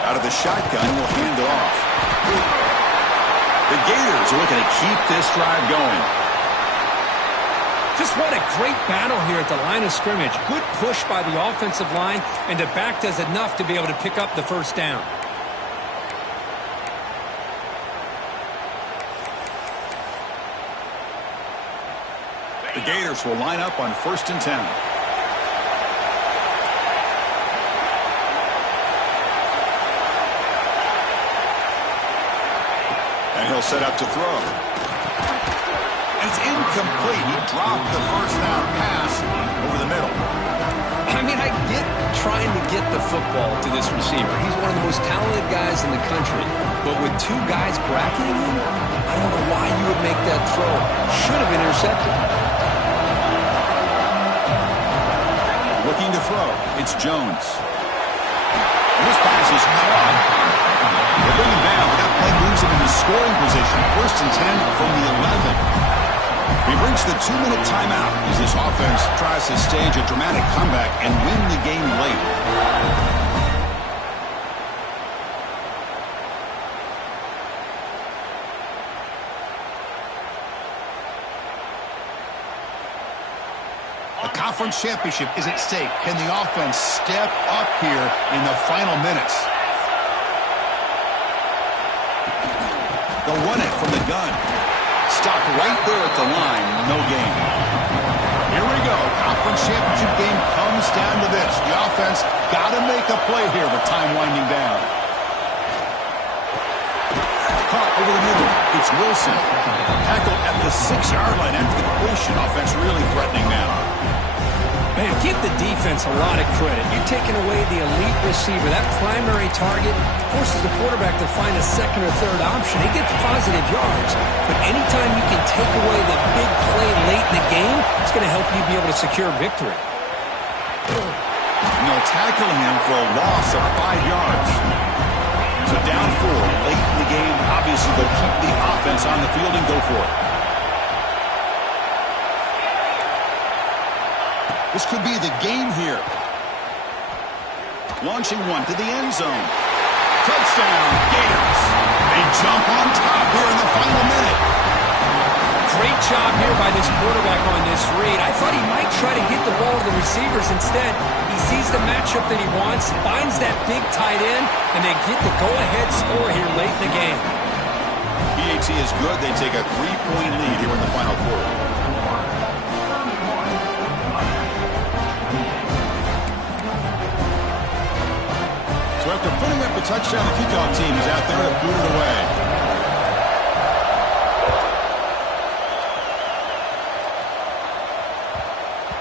Out of the shotgun, will hand it off. The Gators are looking to keep this drive going. Just what a great battle here at the line of scrimmage. Good push by the offensive line, and the back does enough to be able to pick up the first down. The Gators will line up on 1st and 10. And he'll set up to throw. It's incomplete. He dropped the first down pass over the middle. I mean, I get trying to get the football to this receiver. He's one of the most talented guys in the country. But with two guys bracketing him, I don't know why you would make that throw. Should have been intercepted. Looking to throw. It's Jones. This pass is caught. They bring him down, but that play moves him into scoring position. 1st and 10 from the 11. We've reached the 2-minute timeout as this offense tries to stage a dramatic comeback and win the game late. A conference championship is at stake. Can the offense step up here in the final minutes? They'll run it from the gun. Stopped right there at the line. No gain. Here we go. Conference championship game comes down to this. The offense got to make a play here with time winding down. Caught over the middle. It's Wilson. Tackled at the 6-yard line after the completion. Offense really threatening now. Man, give the defense a lot of credit. You're taking away the elite receiver. That primary target forces the quarterback to find a second or third option. He gets positive yards. But anytime you can take away the big play late in the game, it's going to help you be able to secure victory. And they'll tackle him for a loss of 5 yards. So down 4 late in the game. Obviously, they'll keep the offense on the field and go for it. This could be the game here. Launching one to the end zone. Touchdown, Gators. They jump on top here in the final minute. Great job here by this quarterback on this read. I thought he might try to get the ball to the receivers. Instead, he sees the matchup that he wants, finds that big tight end, and they get the go-ahead score here late in the game. PAT is good. They take a 3-point lead here in the final quarter. So after putting up a touchdown, the kickoff team is out there to boot it away.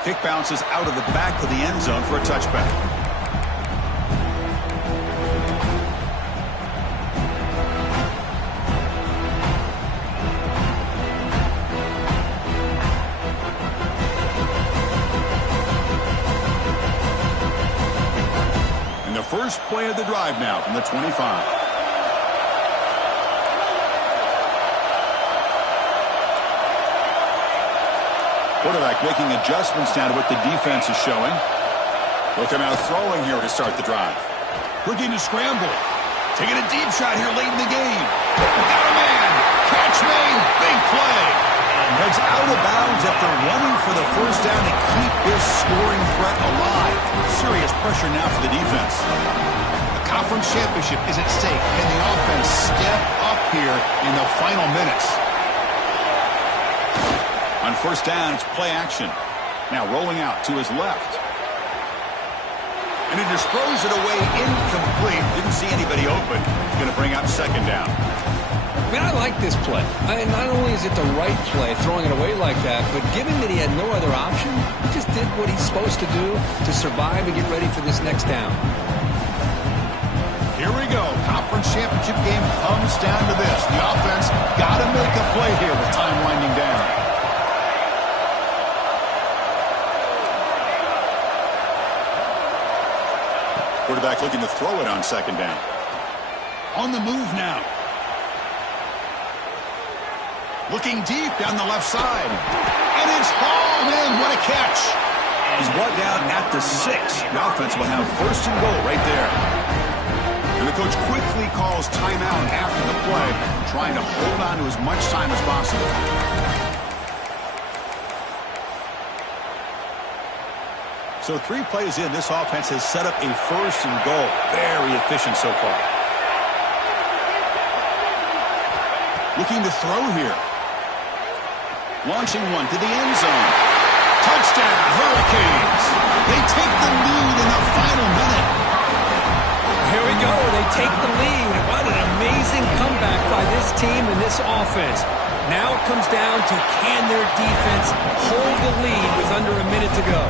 Kick bounces out of the back of the end zone for a touchback. First play of the drive now from the 25. Quarterback making adjustments now to what the defense is showing. They'll come out throwing here to start the drive. Looking to scramble. Taking a deep shot here late in the game. Got a man. Catch made. Big play. Heads out of bounds after running for the first down to keep this scoring threat alive. Serious pressure now for the defense. The conference championship is at stake. Can the offense step up here in the final minutes? On first down, it's play action. Now rolling out to his left. And he just throws it away incomplete. Didn't see anybody open. Going to bring up second down. Man, I like this play. Not only is it the right play, throwing it away like that, but given that he had no other option, he just did what he's supposed to do to survive and get ready for this next down. Here we go. Conference championship game comes down to this. The offense got to make a play here with time winding down. Quarterback looking to throw it on second down. On the move now. Looking deep down the left side. And it's hauled in. What a catch. He's brought down at the 6. The offense will have first and goal right there. And the coach quickly calls timeout after the play, trying to hold on to as much time as possible. So 3 plays in, this offense has set up a first and goal. Very efficient so far. Looking to throw here. Launching one to the end zone. Touchdown, Hurricanes. They take the lead in the final minute. Here we go. They take the lead. What an amazing comeback by this team and this offense. Now it comes down to can their defense hold the lead with under a minute to go.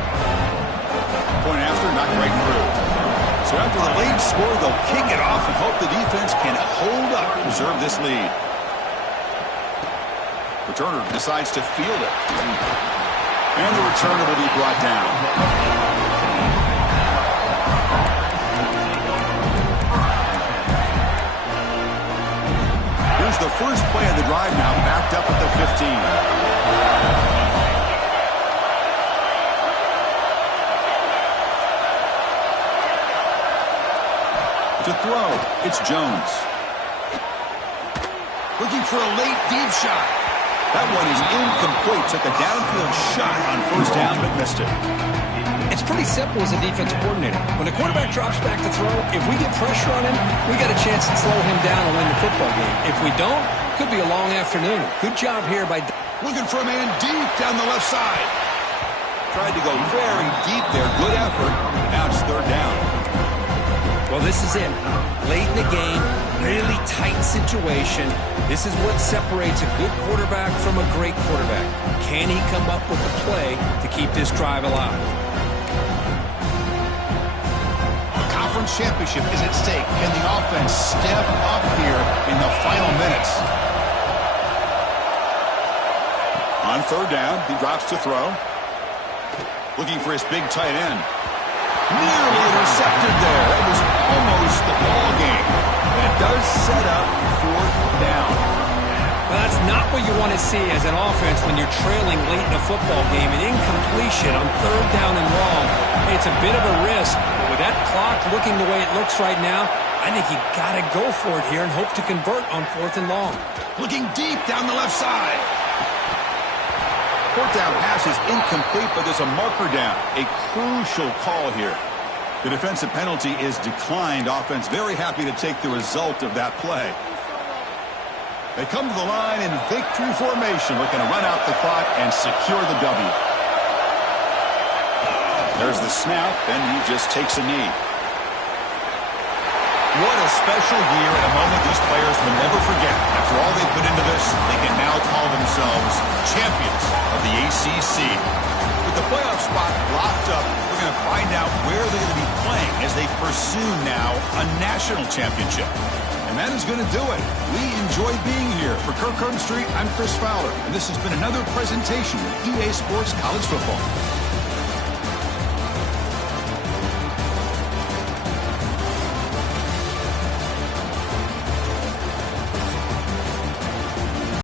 Point after, not right through. So after the late score, they'll kick it off and hope the defense can hold up and preserve this lead. Returner decides to field it. And the returner will be brought down. Here's the first play of the drive now, backed up at the 15. To throw, it's Jones. Looking for a late deep shot. That one is incomplete. Took a downfield shot on first down, but missed it. It's pretty simple as a defensive coordinator. When the quarterback drops back to throw, if we get pressure on him, we got a chance to slow him down and win the football game. If we don't, could be a long afternoon. Good job here by... Looking for a man deep down the left side. Tried to go very deep there. Good effort. Now it's third down. Well, this is it. Late in the game, really tight situation. This is what separates a good quarterback from a great quarterback. Can he come up with a play to keep this drive alive? The conference championship is at stake. Can the offense step up here in the final minutes? On third down, he drops to throw. Looking for his big tight end. Nearly intercepted there. That was almost the ball game. But it does set up fourth down. Well, that's not what you want to see as an offense when you're trailing late in a football game. An incompletion on third down and long. It's a bit of a risk. But with that clock looking the way it looks right now, I think you got to go for it here and hope to convert on fourth and long. Looking deep down the left side. Fourth down pass is incomplete, but there's a marker down. A crucial call here. The defensive penalty is declined. Offense very happy to take the result of that play. They come to the line in victory formation, looking to run out the clock and secure the W. There's the snap, and he just takes a knee. What a special year and a moment these players will never forget. After all they put into this, they can now call themselves champions of the ACC. With the playoff spot locked up, we're going to find out where they're going to be playing as they pursue now a national championship. And that is going to do it. We enjoy being here. For Kirk Street, I'm Chris Fowler, and this has been another presentation of EA Sports College Football.